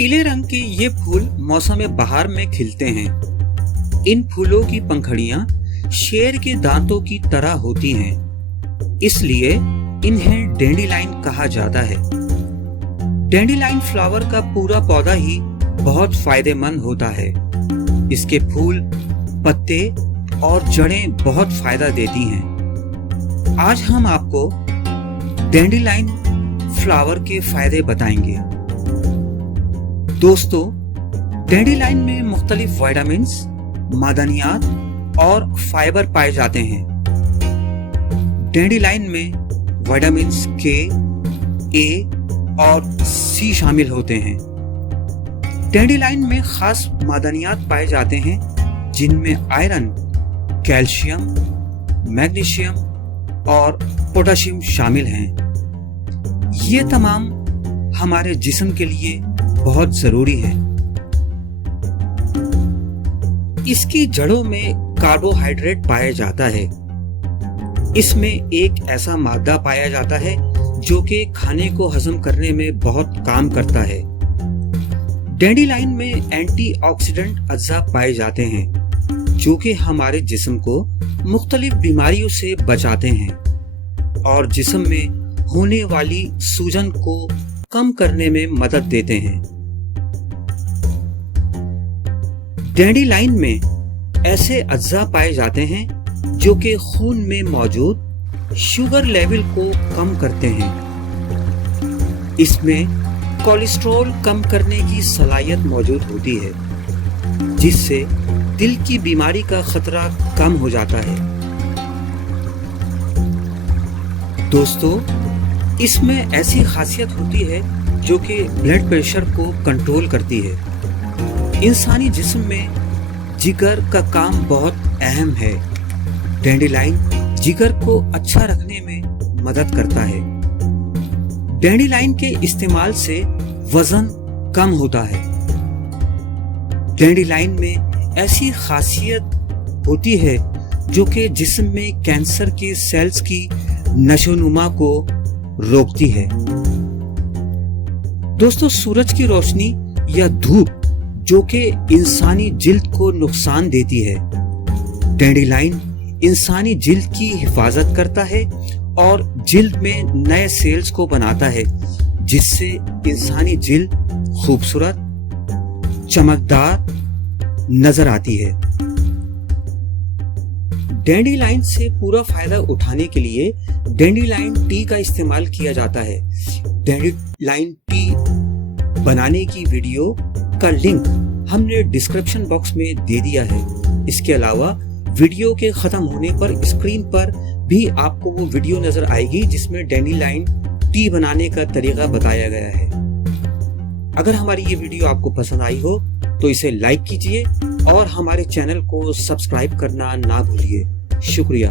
पीले रंग के ये फूल मौसम बहार में खिलते हैं। इन फूलों की पंखुड़ियां शेर के दांतों की तरह होती हैं, इसलिए इन्हें डैंडिलाइन कहा जाता है। डैंडिलाइन फ्लावर का पूरा पौधा ही बहुत फायदेमंद होता है। इसके फूल, पत्ते और जड़ें बहुत फायदा देती हैं। आज हम आपको डैंडिलाइन फ्लावर के फायदे बताएंगे। दोस्तों, डैंडिलाइन में मुख्तलिफ विटामिन्स, मादनियात और फाइबर पाए जाते हैं। डैंडिलाइन में विटामिन्स के, ए और सी शामिल होते हैं। डैंडिलाइन में खास मादनियात पाए जाते हैं जिनमें आयरन, कैल्शियम, मैग्नीशियम और पोटेशियम शामिल हैं। ये तमाम हमारे जिस्म के लिए बहुत जरूरी है। इसकी जड़ों में कार्बोहाइड्रेट पाया जाता है। इसमें एक ऐसा मादा पाया जाता है जो कि खाने को हजम करने में बहुत काम करता है। डैंडिलाइन में एंटीऑक्सीडेंट अज्जा पाए जाते हैं जो कि हमारे जिस्म को मुख्तलिफ बीमारियों से बचाते हैं और जिस्म में होने वाली सूजन को कम करने में मदद देते हैं। डैंडिलाइन में ऐसे अज्जा पाए जाते हैं जो कि खून में मौजूद शुगर लेवल को कम करते हैं। इसमें कोलेस्ट्रॉल कम करने की सलाहियत मौजूद होती है, जिससे दिल की बीमारी का खतरा कम हो जाता है। दोस्तों, इसमें ऐसी खासियत होती है जो कि ब्लड प्रेशर को कंट्रोल करती है। इंसानी जिस्म में जिगर का काम बहुत अहम है। डैंडिलाइन जिगर को अच्छा रखने में मदद करता है। डैंडिलाइन के इस्तेमाल से वजन कम होता है। डैंडिलाइन में ऐसी खासियत होती है जो कि जिस्म में कैंसर के सेल्स की नशोनुमा को रोकती है। दोस्तों, सूरज की रोशनी या धूप जो कि इंसानी जिल्द को नुकसान देती है, डैंडिलाइन इंसानी जिल्द की हिफाजत करता है और जिल्द में नए सेल्स को बनाता है, जिससे इंसानी जिल्द खूबसूरत, चमकदार नजर आती है। डैंडिलाइन से पूरा फायदा उठाने के लिए डैंडिलाइन टी का इस्तेमाल किया जाता है। डैंडिलाइन टी बनाने की वीडियो का लिंक हमने डिस्क्रिप्शन बॉक्स में दे दिया है। इसके अलावा वीडियो के खत्म होने पर स्क्रीन पर भी आपको वो वीडियो नजर आएगी जिसमें डैंडिलाइन टी बनाने का तरीका बताया गया है। अगर हमारी ये वीडियो आपको पसंद आई हो तो इसे लाइक कीजिए और हमारे चैनल को सब्सक्राइब करना ना भूलिए। शुक्रिया।